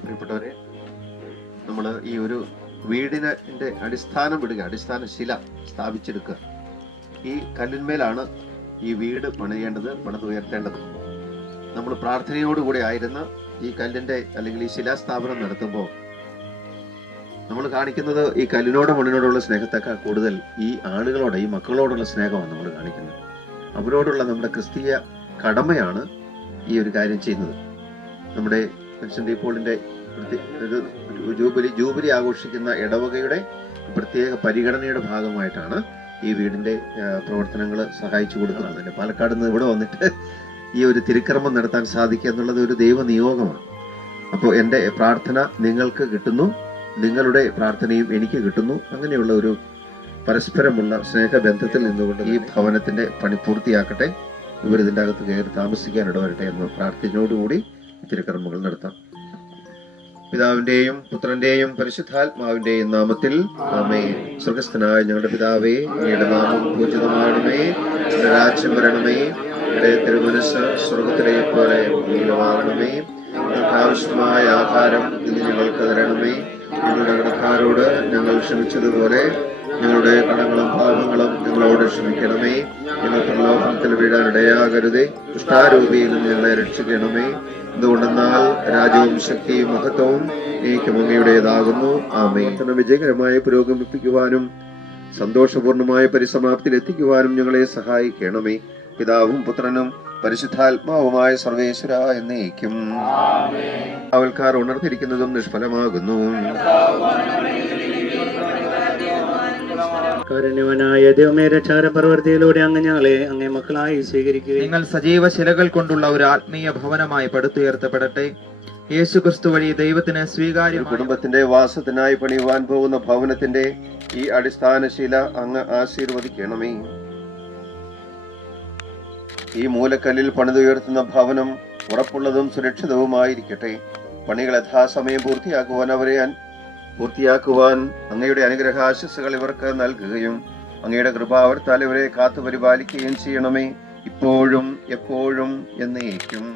പ്രിയപ്പെട്ടവരെ, നമ്മൾ ഈ ഒരു വീടിൻ്റെ അടിസ്ഥാനം ഇടുക, അടിസ്ഥാന ശില സ്ഥാപിച്ചെടുക്കുക. ഈ കല്ലിന്മേലാണ് ഈ വീട് പണിയേണ്ടത്, പണിതുയർത്തേണ്ടത്. നമ്മൾ പ്രാർത്ഥനയോടുകൂടി ആയിരുന്ന ഈ കല്ലിൻ്റെ അല്ലെങ്കിൽ ഈ ശിലാസ്ഥാപനം നടത്തുമ്പോൾ നമ്മൾ കാണിക്കുന്നത് ഈ കല്ലിനോടും മണ്ണിനോടുള്ള സ്നേഹത്തേക്കാൾ കൂടുതൽ ഈ ആളുകളോട്, ഈ മക്കളോടുള്ള സ്നേഹമാണ് നമ്മൾ കാണിക്കുന്നത്. അവരോടുള്ള നമ്മുടെ ക്രിസ്തീയ കടമയാണ് ഈ ഒരു കാര്യം ചെയ്യുന്നത്. നമ്മുടെ സെന്റ് പോളിന്റെ ജൂബിലി ആഘോഷിക്കുന്ന ഇടവകയുടെ പ്രത്യേക പരിഗണനയുടെ ഭാഗമായിട്ടാണ് ഈ വീടിന്റെ പ്രവർത്തനങ്ങൾ സഹായിച്ചു കൊടുക്കുന്നത്. പാലക്കാട് നിന്ന് ഇവിടെ വന്നിട്ട് ഈ ഒരു തിരുക്കർമ്മം നടത്താൻ സാധിക്കുക എന്നുള്ളത് ഒരു ദൈവ നിയോഗമാണ്. അപ്പോൾ എൻ്റെ പ്രാർത്ഥന നിങ്ങൾക്ക് കിട്ടുന്നു, നിങ്ങളുടെ പ്രാർത്ഥനയും എനിക്ക് കിട്ടുന്നു. അങ്ങനെയുള്ള ഒരു പരസ്പരമുള്ള സ്നേഹബന്ധത്തിൽ നിന്നുകൊണ്ട് ഈ ഭവനത്തിന്റെ പണി പൂർത്തിയാക്കട്ടെ, ഇവർ ഇതിൻ്റെ അകത്ത് കയറി താമസിക്കാൻ ഇടവരട്ടെ എന്ന് പ്രാർത്ഥനയോടുകൂടി തിരുക്കർമ്മങ്ങൾ നടത്താം. പിതാവിന്റെയും പുത്രന്റെയും പരിശുദ്ധാത്മാവിന്റെയും നാമത്തിൽ ആമേൻ. സ്വർഗസ്ഥനായ ഞങ്ങളുടെ പിതാവേ, അങ്ങയുടെ നാമം പൂജിതമാകണമേ, അങ്ങയുടെ രാജ്യം വരണമേ, അങ്ങയുടെ തിരുമനസ്സ് സ്വർഗത്തിലെ പോലെ ഭൂമിയിലുമാകണമേ. ഞങ്ങൾക്ക് ആവശ്യമായ ആഹാരം ഇന്ന് ഞങ്ങൾക്ക് തരണമേ. ഞങ്ങളുടെ കടക്കാരോട് ഞങ്ങൾ ക്ഷമിച്ചതുപോലെ ഞങ്ങളുടെ കടങ്ങളും പാപങ്ങളും ഞങ്ങളോട് ക്ഷമിക്കണമേ. ഞങ്ങൾ പ്രലോഭനത്തിൽ വീഴാൻ ഇടയാകരുതേ, ദുഷ്ടാരൂപിയിൽ നിന്ന് ഞങ്ങളെ രക്ഷിക്കണമേ. എന്തുകൊണ്ടെന്നാൽ രാജ്യവും ശക്തിയും മഹത്വവും എനിക്ക് അങ്ങയുടേതാകുന്നു. ആമേൻ. വിജയകരമായി പുരോഗമിപ്പിക്കുവാനും സന്തോഷപൂർണമായ പരിസമാപ്തിയിൽ എത്തിക്കുവാനും ഞങ്ങളെ സഹായിക്കണമേ. പിതാവും പുത്രനും പരിശുദ്ധാത്മാവുമായ സർവേശ്വര എന്നേക്കും. അവൽക്കാർ ഉണർന്നിരിക്കുന്നതും നിഷ്ഫലമാകുന്നു. കാരുണ്യവനായ ദൈവമേ, രക്ഷാരപർവൃത്തിയിലൂടെ അങ്ങ് ഞങ്ങളെ അങ്ങേ മക്കളായി സ്വീകരിക്കുക. നിങ്ങൾ സജീവ ശിലകൾ കൊണ്ടുള്ള ഒരു ആത്മീയ ഭവനമായി പടുത്തുയർത്തപ്പെടട്ടെ. യേശു ക്രിസ്തു വഴി ദൈവത്തിന് സ്വീകാര്യ കുടുംബത്തിന്റെ വാസത്തിനായി പണിയുവാൻ പോകുന്ന ഭവനത്തിന്റെ ഈ അടിസ്ഥാന ശില അങ്ങ് ആശീർവദിക്കണമേ. ഈ മൂലക്കല്ലിൽ പണിതുയർത്തുന്ന ഭവനം ഉറപ്പുള്ളതും സുരക്ഷിതവുമായിരിക്കട്ടെ. പണികൾ യഥാസമയം പൂർത്തിയാക്കുവാൻ അങ്ങയുടെ അനുഗ്രഹാശസ്സുകൾ ഇവർക്ക് നൽകുകയും അങ്ങയുടെ കൃപാവർത്താൽ ഇവരെ കാത്തു പരിപാലിക്കുകയും ചെയ്യണമേ, ഇപ്പോഴും എപ്പോഴും എന്നേക്കും.